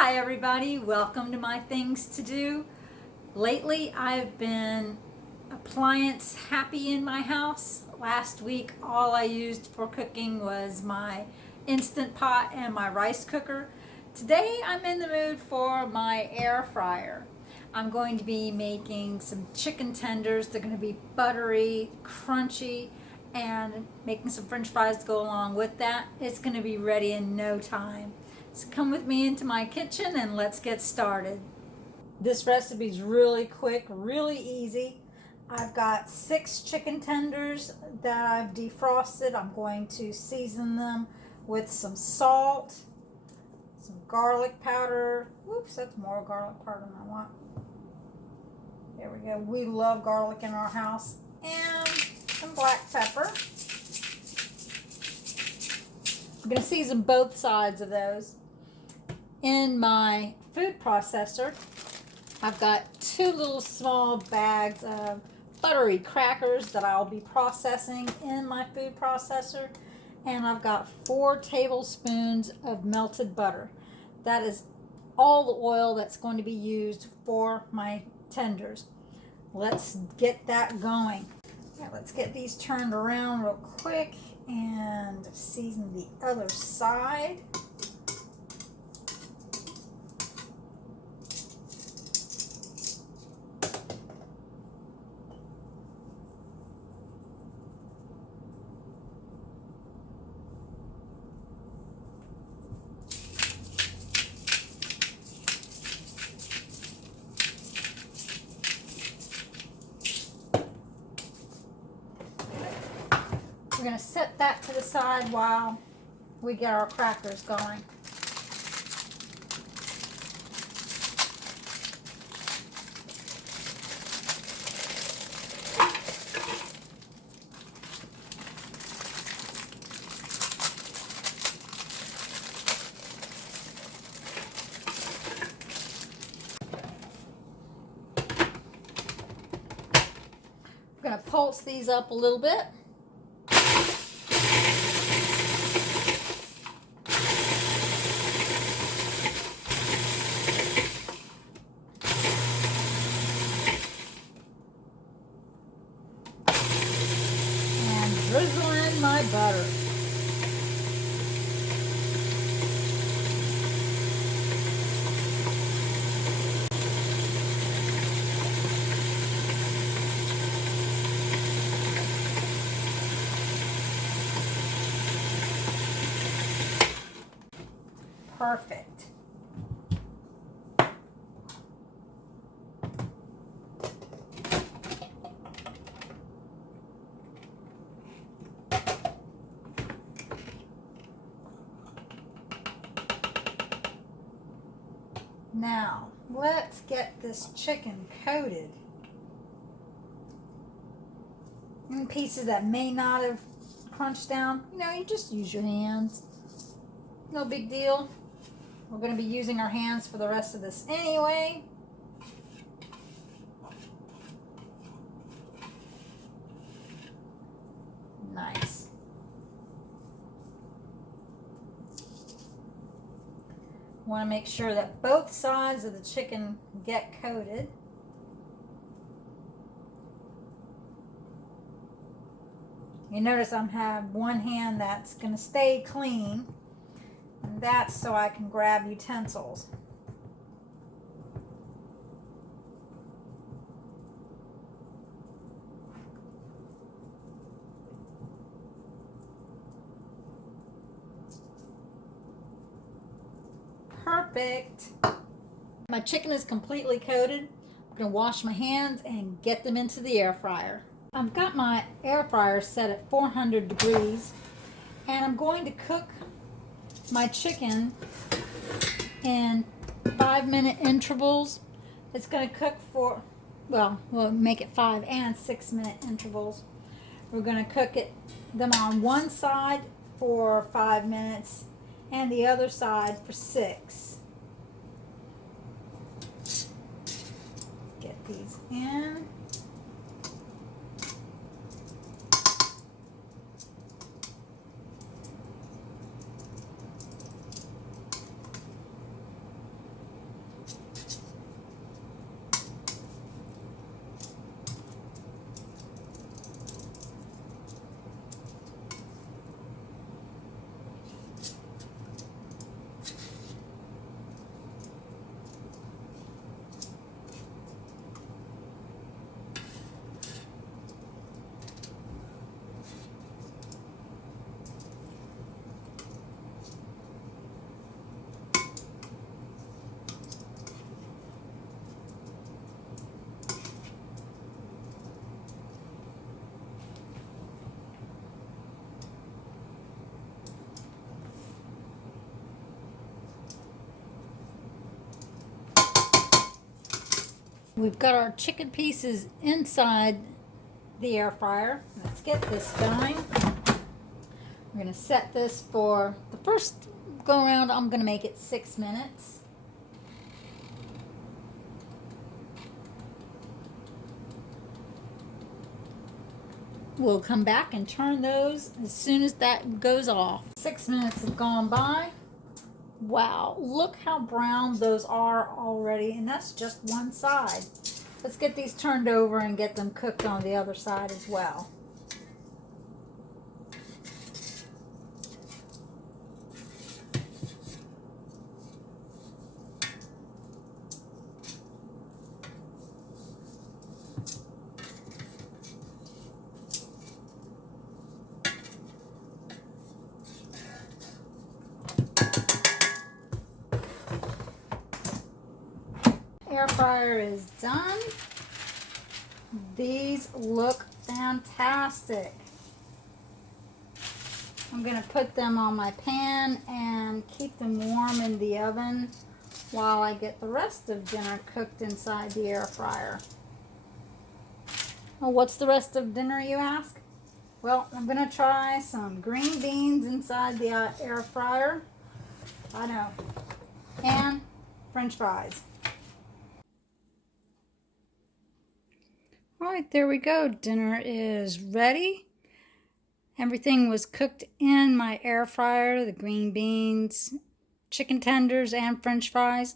Hi everybody, welcome to my things to do. Lately I've been appliance happy in my house. Last week all I used for cooking was my Instant Pot and my rice cooker. Today I'm in the mood for my air fryer. I'm going to be making some chicken tenders. They're going to be buttery, crunchy, and making some french fries to go along with that. It's going to be ready in no time. So come with me into my kitchen and let's get started. This recipe is really quick, really easy. I've got 6 chicken tenders that I've defrosted. I'm going to season them with some salt, some garlic powder. Whoops, that's more garlic powder than I want. There we go. We love garlic in our house. And some black pepper. I'm going to season both sides of those. In my food processor, I've got 2 little small bags of buttery crackers that I'll be processing in my food processor. And I've got 4 tablespoons of melted butter. That is all the oil that's going to be used for my tenders. Let's get that going. Right, let's get these turned around real quick and season the other side. We're going to set that to the side while we get our crackers going. We're going to pulse these up a little bit. Drizzle in my butter. Perfect. Now, let's get this chicken coated. Any pieces that may not have crunched down, you just use your hands. No big deal. We're going to be using our hands for the rest of this anyway. Nice. Want to make sure that both sides of the chicken get coated. You notice I have one hand that's going to stay clean, and that's so I can grab utensils. Perfect. My chicken is completely coated. I'm going to wash my hands and get them into the air fryer. I've got my air fryer set at 400 degrees, and I'm going to cook my chicken in 5-minute intervals. It's going to cook for, we'll make it 5 and 6-minute intervals. We're going to cook them on one side for 5 minutes and the other side for 6. Get these in. We've got our chicken pieces inside the air fryer. Let's get this going. We're going to set this for the first go around. I'm going to make it 6 minutes. We'll come back and turn those as soon as that goes off. 6 minutes have gone by. Wow, look how brown those are already, and that's just one side. Let's get these turned over and get them cooked on the other side as well. Air fryer is done. These look fantastic. I'm going to put them on my pan and keep them warm in the oven while I get the rest of dinner cooked inside the air fryer. Well, what's the rest of dinner, you ask? Well, I'm going to try some green beans inside the air fryer. I know. And French fries. All right, there we go. Dinner is ready. Everything was cooked in my air fryer, the green beans, chicken tenders, and French fries.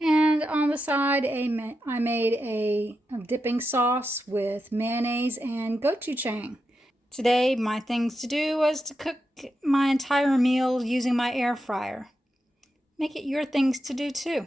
And on the side, I made a dipping sauce with mayonnaise and gochujang. Today, my things to do was to cook my entire meal using my air fryer. Make it your things to do too.